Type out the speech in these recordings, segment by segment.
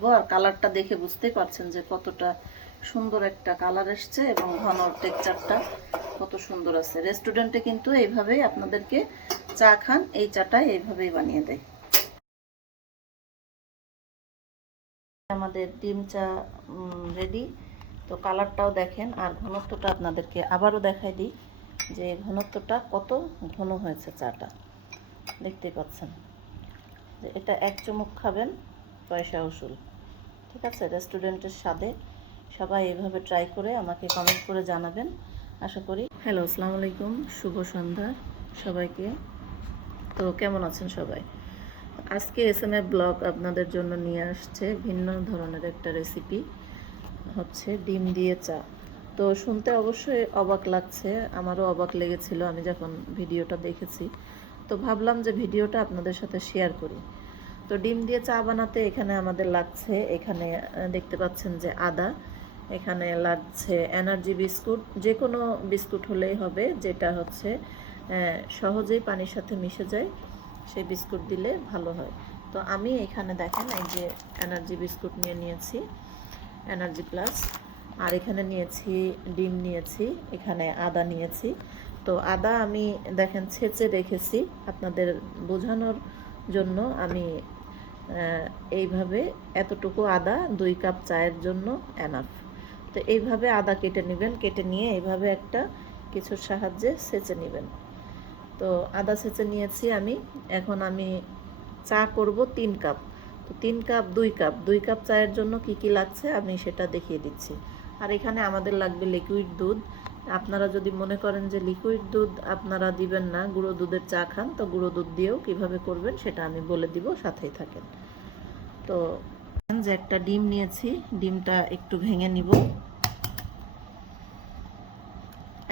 ঢালবো। আর কালারটা দেখে বুঝতেই পারছেন যে কতটা সুন্দর একটা কালার এসছে এবং ঘন টেক্সচারটা কত সুন্দর আছে। রেস্টুরেন্টে কিন্তু এইভাবেই আপনাদেরকে চা খান, এই চাটাই এইভাবেই বানিয়ে দেয়। আমাদের ডিম চা রেডি। তো কালারটাও দেখেন, আর ঘনত্বটা আপনাদেরকে আবারও দেখাই দিই যে ঘনত্বটা কত ঘন হয়েছে। চাটা দেখতেই পাচ্ছেন যে এটা 1 চুমুক খাবেন, পয়সা উসুল। ঠিক আছে, রেস্টুরেন্টের স্বাদে। সবাই এইভাবে ট্রাই করে আমাকে কমেন্ট করে জানাবেন আশা করি। হ্যালো, আসসালামু আলাইকুম, শুভ সন্ধ্যা সবাইকে। তো কেমন আছেন সবাই? আজকে এসএমএ ব্লগ আপনাদের জন্য নিয়ে আসছে ভিন্ন ধরনের একটা রেসিপি, হচ্ছে ডিম দিয়ে চা। তো শুনতে অবশ্যই অবাক লাগছে, আমারও অবাক লেগেছিল আমি যখন ভিডিওটা দেখেছি। তো ভাবলাম যে ভিডিওটা আপনাদের সাথে শেয়ার করি। তো ডিম দিয়ে চা বানাতে এখানে আমাদের লাগছে, এখানে দেখতে পাচ্ছেন যে আদা, এখানে লাগছে এনার্জি বিস্কুট, যে কোনো বিস্কুট হলেই হবে, যেটা হচ্ছে সহজেই পানির সাথে মিশে যায়, সেই বিস্কুট দিলে ভালো হয়। তো আমি এখানে দেখেন এই যে এনার্জি বিস্কুট নিয়ে নিয়েছি, এনার্জি প্লাস। আর এখানে নিয়েছি ডিম নিয়েছি, এখানে আদা নিয়েছি। তো আদা আমি দেখেন ছেঁচে রেখেছি আপনাদের বোঝানোর জন্য। আমি এইভাবে এতটুকু আদা 2 কাপ চায়ের জন্য এনাফ। তো এইভাবে আদা কেটে নেবেন, কেটে নিয়ে এইভাবে একটা কিছুর সাহায্যে ছেঁচে নেবেন। তো আদা ছেঁচে নিয়েছি আমি। এখন আমি চা করব 3 কাপ। তো 3 কাপ 2 কাপ চায়ের জন্য কি কি লাগছে আমি সেটা দেখিয়ে দিচ্ছি। আর এখানে আমাদের লাগবে লিকুইড দুধ। আপনারা যদি মনে করেন যে লিকুইড দুধ আপনারা দিবেন না, গুঁড়ো দুধের চা খান, তো গুঁড়ো দুধ দিয়েও কিভাবে করবেন সেটা আমি বলে দিব, সাথেই থাকেন। তো যে একটা ডিম নিয়েছি, ডিমটা একটু ভেঙে নিব।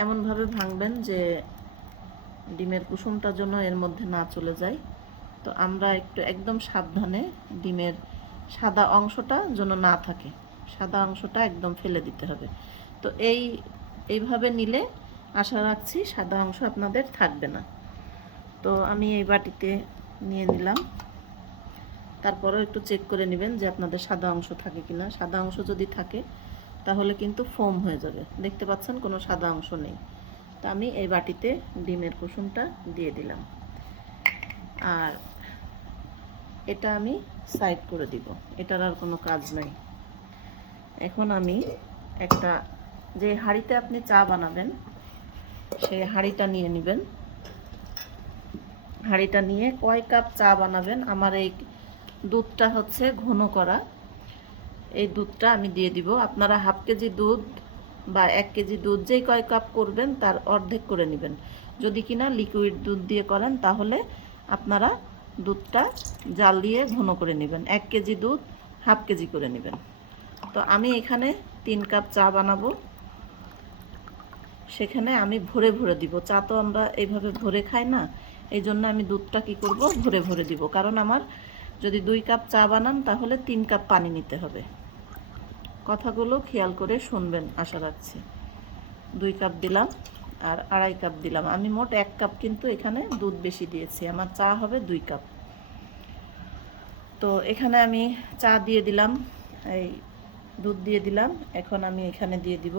এমনভাবে ভাঙবেন যে ডিমের কুসুমটা যেন এর মধ্যে না চলে যায়। তো আমরা একটু একদম সাবধানে, ডিমের সাদা অংশটা যেন না থাকে, সাদা অংশটা একদম ফেলে দিতে হবে। তো এইভাবে নিলে আশা রাখছি সাদা অংশ আপনাদের থাকবে না। তো আমি এই বাটিতে নিয়ে নিলাম। তারপরেও একটু চেক করে নেবেন যে আপনাদের সাদা অংশ থাকে কিনা। সাদা অংশ যদি থাকে তাহলে কিন্তু ফোম হয়ে যাবে। দেখতে পাচ্ছেন কোনো সাদা অংশ নেই। তো আমি এই বাটিতে ডিমের কুসুমটা দিয়ে দিলাম, আর এটা আমি সাইড করে দিব, এটার আর কোনো কাজ নাই। এখন আমি একটা, যে হাঁড়িতে আপনি চা বানাবেন সেই হাঁড়িটা নিয়ে নেবেন। হাঁড়িটা নিয়ে কয় কাপ চা বানাবেন, আমার এই দুধটা হচ্ছে ঘন করা, এই দুধটা আমি দিয়ে দিব। আপনারা হাফ কেজি দুধ বা 1 কেজি দুধ, যেই কয় কাপ করবেন তার অর্ধেক করে নেবেন। যদি কিনা লিকুইড দুধ দিয়ে করেন তাহলে আপনারা দুধটা জাল দিয়ে ঘন করে নেবেন। 1 কেজি দুধ হাফ কেজি করে নেবেন। তো আমি এখানে 3 কাপ চা বানাবো, সেখানে আমি ভরে ভরে দিব। চা তো আমরা এইভাবে ভরে খাই না, এই জন্য আমি দুধটা কি করব, ভরে ভরে দিব। কারণ আমার যদি 2 কাপ চা বানান তাহলে 3 কাপ পানি নিতে হবে। কথাগুলো খেয়াল করে শুনবেন আশা রাখছি। 2 কাপ দিলাম আর 2.5 কাপ দিলাম, আমি মোট 1 কাপ কিন্তু এখানে দুধ বেশি দিয়েছি, আমার চা হবে 2 কাপ। তো এখানে আমি চা দিয়ে দিলাম, এই দুধ দিয়ে দিলাম। এখন আমি এখানে দিয়ে দিব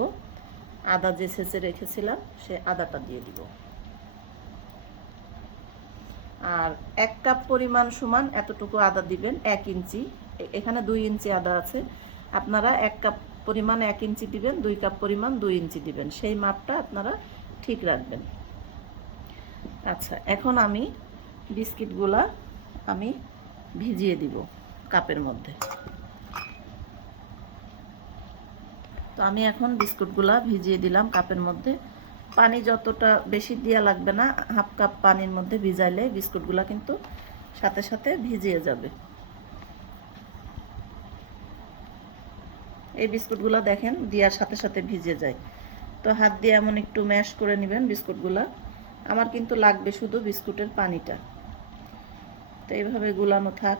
আদা, যে ছেঁচে রেখেছিলাম সে আদাটা দিয়ে দিব। আর 1 কাপ পরিমাণ সমান এতটুকু আদা দিবেন, 1 ইঞ্চি। এখানে 2 ইঞ্চি আদা আছে, আপনারা 1 কাপ পরিমাণ 1 ইঞ্চি দিবেন, 2 কাপ পরিমাণ 2 ইঞ্চি দিবেন, সেই মাপটা আপনারা ঠিক রাখবেন। আচ্ছা, এখন আমি বিস্কিটগুলা আমি ভিজিয়ে দিব কাপের মধ্যে। তো আমি এখন বিস্কুটগুলা ভিজিয়ে দিলাম কাপের মধ্যে। পানি যতটা বেশি দেওয়া লাগবে না, হাফ কাপ পানির মধ্যে ভিজাইলে বিস্কুটগুলা কিন্তু সাথে সাথে ভিজিয়ে যাবে। এই বিস্কুটগুলা দেখেন দেওয়ার সাথে সাথে ভিজে যায়। তো হাত দিয়ে এমন একটু ম্যাশ করে নেবেন বিস্কুটগুলা। আমার কিন্তু লাগবে শুধু বিস্কুটের পানিটা। তো এইভাবে গুলানো থাক।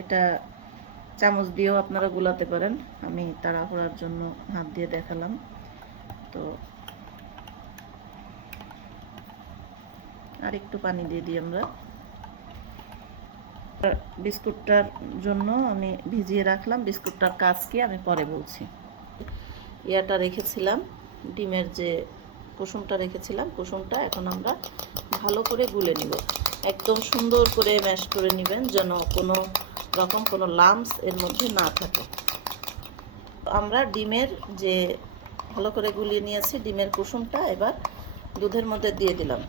এটা চামচ দিয়েও আপনারা গুলাতে পারেন, আমি তাড়াহুড়ার জন্য হাত দিয়ে দেখালাম। তো আর একটু পানি দিয়ে দিই আমরা। বিস্কুটটার জন্য আমি ভিজিয়ে রাখলাম, বিস্কুটটার কাজ কি আমি পরে বলছি। ইয়াটা রেখেছিলাম, ডিমের যে কুসুমটা রেখেছিলাম, কুসুমটা এখন আমরা ভালো করে গুলে নিব। একদম সুন্দর করে ম্যাশ করে নেবেন, যেন কোনো রকম কোনো লাম্পস এর মধ্যে না থাকে। আমরা ডিমের যে ভালো করে গুলিয়ে নিয়েছি, ডিমের কুসুমটা এবার দুধের মধ্যে দিয়ে দিলাম।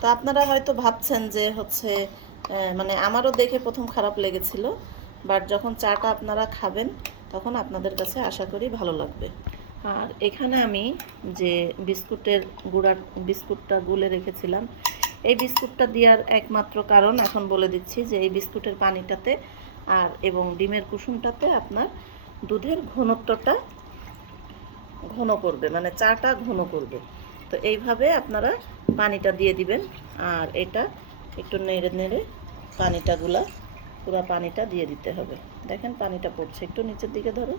তো আপনারা হয়তো ভাবছেন যে হচ্ছে মানে আমারও দেখে প্রথম খারাপ লেগেছিল, বাট যখন চাটা আপনারা খাবেন তখন আপনাদের কাছে আশা করি ভালো লাগবে। আর এখানে আমি যে বিস্কুটটা গুলে রেখেছিলাম, এই বিস্কুটটা দেওয়ার একমাত্র কারণ এখন বলে দিচ্ছি যে এই বিস্কুটের পানিটাতে আর এবং ডিমের কুসুমটাতে আপনার দুধের ঘনত্বটা ঘন করবে, মানে চাটা ঘন করবে। তো এইভাবে আপনারা পানিটা দিয়ে দিবেন, আর এটা একটু নেড়ে নেড়ে পুরো পানিটা দিয়ে দিতে হবে। দেখেন পানিটা পড়ছে, একটু নিচের দিকে ধরো।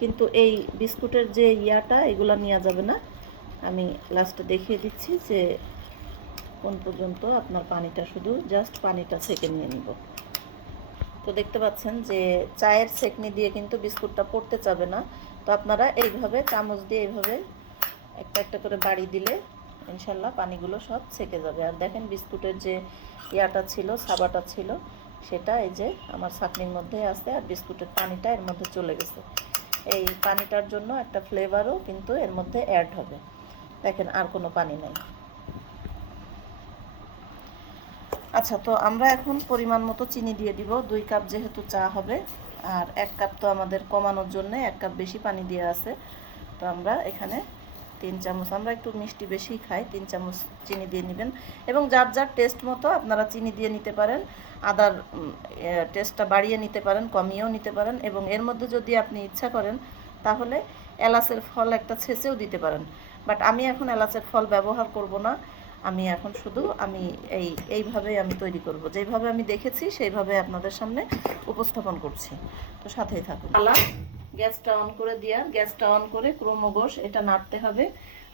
কিন্তু এই বিস্কুটের যে ইয়াটা এগুলো নেওয়া যাবে না, আমি লাস্টে দেখিয়ে দিচ্ছি যে কোন পর্যন্ত আপনার পানিটা, শুধু জাস্ট পানিটা ছেঁকে নিয়ে নিব। তো দেখতে পাচ্ছেন যে চায়ের ছেঁকনি দিয়ে কিন্তু বিস্কুটটা পড়তে যাবে না। তো আপনারা এইভাবে চামচ দিয়ে এইভাবে একটা একটা করে বাড়ি দিলে ইনশাল্লাহ পানিগুলো সব ছেঁকে যাবে। আর দেখেন বিস্কুটের যে ইয়াটা ছিল, সাবাটা ছিল, সেটা এই যে আমার ছাঁকনির মধ্যে আছে, আর বিস্কুটের পানিটা এর মধ্যে চলে গেছে। এই পানিটার জন্য একটা ফ্লেভারও কিন্তু এর মধ্যে অ্যাড হবে। দেখেন আর কোনো পানি নেই। আচ্ছা, তো আমরা এখন পরিমাণ মতো চিনি দিয়ে দিব। 2 কাপ যেহেতু চা হবে, আর 1 কাপ তো আমাদের কমানোর জন্য 1 কাপ বেশি পানি দিয়ে আছে। তো আমরা এখানে 3 চামচ, আমরা একটু মিষ্টি বেশি খাই, 3 চামচ চিনি দিয়ে নেবেন। এবং যার যার টেস্ট মতো আপনারা চিনি দিয়ে নিতে পারেন, আদার টেস্টটা বাড়িয়ে নিতে পারেন, কমিয়েও নিতে পারেন। এবং এর মধ্যে যদি আপনি ইচ্ছা করেন তাহলে এলাচের ফল একটা ছেঁচেও দিতে পারেন, বাট আমি এখন এলাচের ফল ব্যবহার করব না। আমি এখন শুধু এইভাবেই আমি তৈরি করব, যেইভাবে আমি দেখেছি সেইভাবে আপনাদের সামনে উপস্থাপন করছি। তো সাথেই থাকুন। গ্যাসটা অন করে গ্যাসটা অন করে ক্রমবশ এটা নাড়তে হবে,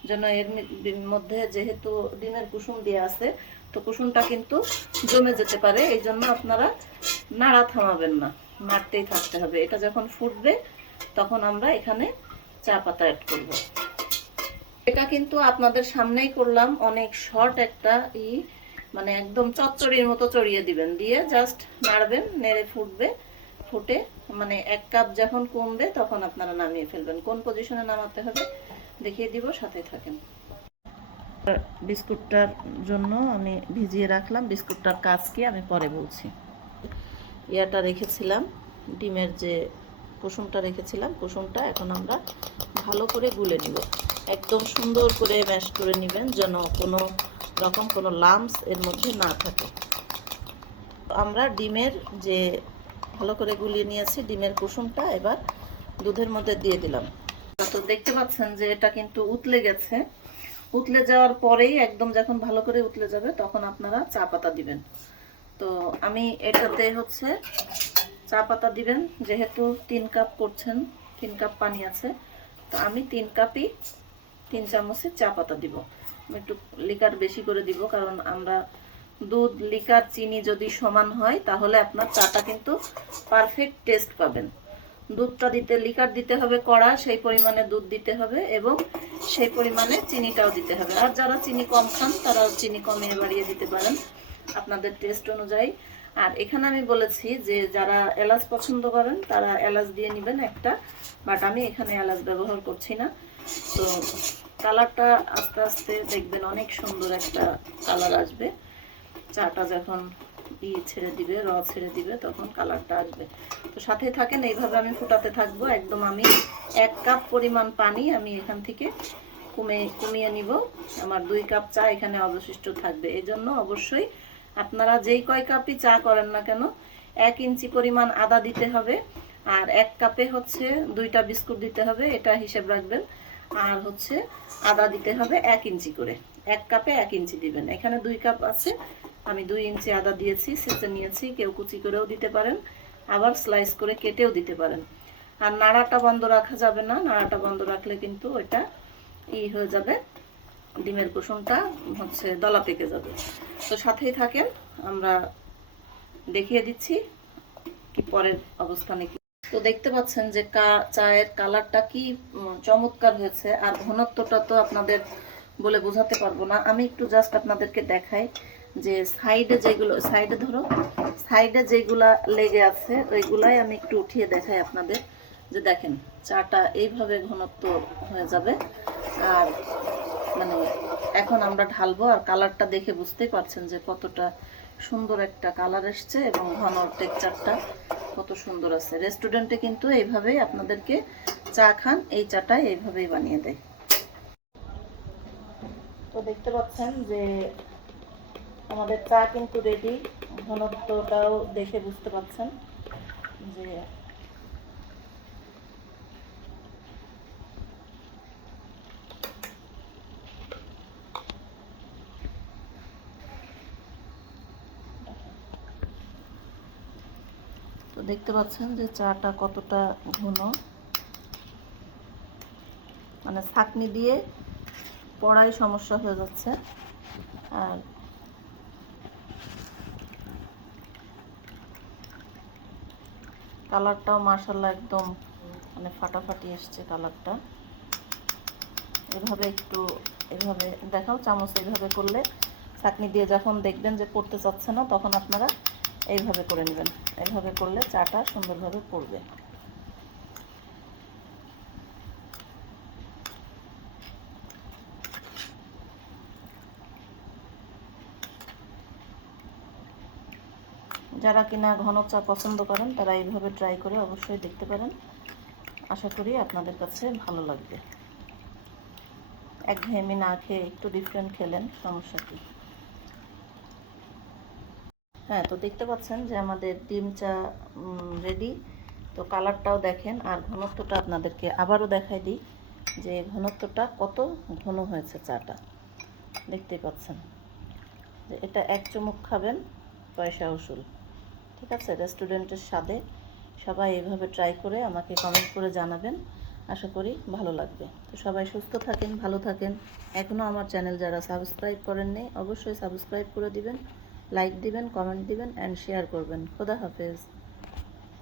যেন এর মধ্যে যেহেতু ডিমের কুসুম দেওয়া আছে, তো কুসুমটা কিন্তু জমে যেতে পারে। এই জন্য আপনারা নাড়া থামাবেন না, নাড়তেই থাকতে হবে। এটা যখন ফুটবে তখন আমরা এখানে চা পাতা অ্যাড করব। এটা কিন্তু আপনাদের সামনেই করলাম, অনেক শর্ট একটা মানে একদম চচ্চড়ির মতো চড়িয়ে দিবেন, দিয়ে জাস্ট নাড়বেন, নেড়ে ফুটে মানে 1 কাপ যখন কমবে তখন আপনারা নামিয়ে ফেলবেন। কোন পজিশনে নামাতে হবে দেখিয়ে দিব, সাথে থাকেন। বিস্কুটটার জন্য আমি ভিজিয়ে রাখলাম, বিস্কুটটার কাজ কি আমি পরে বলছি। ইয়াটা রেখেছিলাম, ডিমের যে কুসুমটা রেখেছিলাম, কুসুমটা এখন আমরা ভালো করে গুলে নিব। একদম সুন্দর করে ম্যাশ করে নেবেন, যেন কোনো রকম কোনো লাম্পস এর মধ্যে না থাকে। আমরা ডিমের যে ভালো করে গুলিয়ে নিয়েছি, ডিমের কুসুমটা এবার দুধের মধ্যে দিয়ে দিলাম। তো দেখতে পাচ্ছেন যে এটা কিন্তু উতলে গেছে। উতলে যাওয়ার পরেই একদম যখন ভালো করে উতলে যাবে তখন আপনারা চা পাতা দিবেন। তো আমি এটাতে হচ্ছে চা পাতা দিবেন, যেহেতু 3 কাপ করছেন, 3 কাপ পানি আছে, তো আমি 3 কাপই 3 চামচের চা পাতা দিব। আমি একটু লিকার বেশি করে দিব, কারণ আমরা দুধ, লিকার, চিনি যদি সমান হয় তাহলে আপনার চাটা কিন্তু পারফেক্ট টেস্ট পাবেন। দুধটা লিকার দিতে হবে কড়া, সেই পরিমাণে দুধ দিতে হবে এবং সেই পরিমাণে চিনিটাও দিতে হবে। আর যারা চিনি কম খান তারা চিনি কমিয়ে বাড়িয়ে দিতে পারেন আপনাদের টেস্ট অনুযায়ী। আর এখানে আমি বলেছি যে যারা এলাচ পছন্দ করেন তারা এলাচ দিয়ে নেবেন একটা, বাট আমি এখানে এলাচ ব্যবহার করছি না। তো কালারটা আস্তে আস্তে দেখবেন অনেক সুন্দর একটা কালার আসবে। চাটা যখন ছেড়ে দিবে, ছেড়ে দিবে, তখন কালারটা আসবে। তো সাথে থাকেন, এইভাবে আমি ফুটাতে থাকবো। একদম আমি 1 কাপ পরিমাণ পানি আমি এখান থেকে কমিয়ে নিব। আমার 2 কাপ চা এখানে অবশিষ্ট থাকবে। এই জন্য অবশ্যই আপনারা যেই কয় কাপই চা করেন না কেন 1 ইঞ্চি পরিমাণ আদা দিতে হবে, আর 1 কাপে হচ্ছে 2টা বিস্কুট দিতে হবে, এটা হিসেব রাখবেন। আর হচ্ছে আদা দিতে হবে 1 ইঞ্চি করে, 1 কাপে 1 ইঞ্চি দিবেন। এখানে 2 কাপ আছে, আমি 2 ইঞ্চি আদা দিয়েছি, ছেঁচে নিয়েছি। কেউ কুচি করেও দিতে পারেন, আবার স্লাইস করে কেটেও দিতে পারেন। আর নাড়াটা বন্ধ রাখা যাবে না, নাড়াটা বন্ধ রাখলে কিন্তু ওইটা হয়ে যাবে, ডিমের কুসুমটা হচ্ছে দলা পেকে যাবে। তো সাথেই থাকেন, আমরা দেখিয়ে দিচ্ছি কি পরের অবস্থানে কি। তো দেখতে পাচ্ছেন যে চায়ের কালারটা কি চমৎকার হয়েছে, আর ঘনত্বটা তো আপনাদের বলে বোঝাতে পারবো না। আমি একটু জাস্ট আপনাদেরকে দেখাই যে সাইডে ধরো, সাইডে যেগুলা লেগে আছে ওইগুলাই আমি একটু উঠিয়ে দেখাই আপনাদের, যে দেখেন চাটা এইভাবে ঘনত্ব হয়ে যাবে। আর মানে এখন আমরা ঢালবো, আর কালারটা দেখে বুঝতেই পারছেন যে কতটা সুন্দর একটা কালার এসছে এবং ঘন টেক্সচারটা কত সুন্দর আছে। রেস্টুরেন্টে কিন্তু এইভাবেই আপনাদেরকে চা খান, এই চাটাই এইভাবেই বানিয়ে দেয়। তো দেখতে পাচ্ছেন যে আমাদের চা কিন্তু রেডি। ঘনত্বটাও দেখে বুঝতে পাচ্ছেন যে তো দেখতে পাচ্ছেন যে চাটা কতটা ঘন, মানে ছাঁকনি দিয়ে পড়াই সমস্যা হয়ে যাচ্ছে। আর কালারটাও মাশাআল্লাহ একদম মানে ফাটাফাটি এসছে কালারটা। এভাবে দেখাও, চামচ এইভাবে করলে ছাঁকনি দিয়ে যখন দেখবেন যে পড়তে চাচ্ছে না, তখন আপনারা এইভাবে করে নেবেন। এইভাবে করলে চাটা সুন্দরভাবে পড়বে। যারা কিনা ঘন চা পছন্দ করেন তারা এইভাবে ট্রাই করে অবশ্যই দেখতে পারেন। আশা করি আপনাদের কাছে ভালো লাগবে। একঘেয়েমি না খেয়ে একটু ডিফারেন্ট খেলেন, সমস্যা কী। হ্যাঁ, তো দেখতে পাচ্ছেন যে আমাদের ডিম চা রেডি। তো কালারটাও দেখেন, আর ঘনত্বটা আপনাদেরকে আবারও দেখাই দিই যে ঘনত্বটা কত ঘন হয়েছে চাটা। দেখতেই পাচ্ছেন যে এটা এক চুমুক খাবেন, পয়সা উসুল। ঠিক আছে, রেস্টুরেন্টের স্বাদে। সবাই এইভাবে ট্রাই করে আমাকে কমেন্ট করে জানাবেন, আশা করি ভালো লাগবে। তো সবাই সুস্থ থাকেন, ভালো থাকেন। এখনও আমার চ্যানেল যারা সাবস্ক্রাইব করেননি অবশ্যই সাবস্ক্রাইব করে দিবেন, লাইক দিবেন, কমেন্ট দিবেন অ্যান্ড শেয়ার করবেন। খোদা হাফেজ।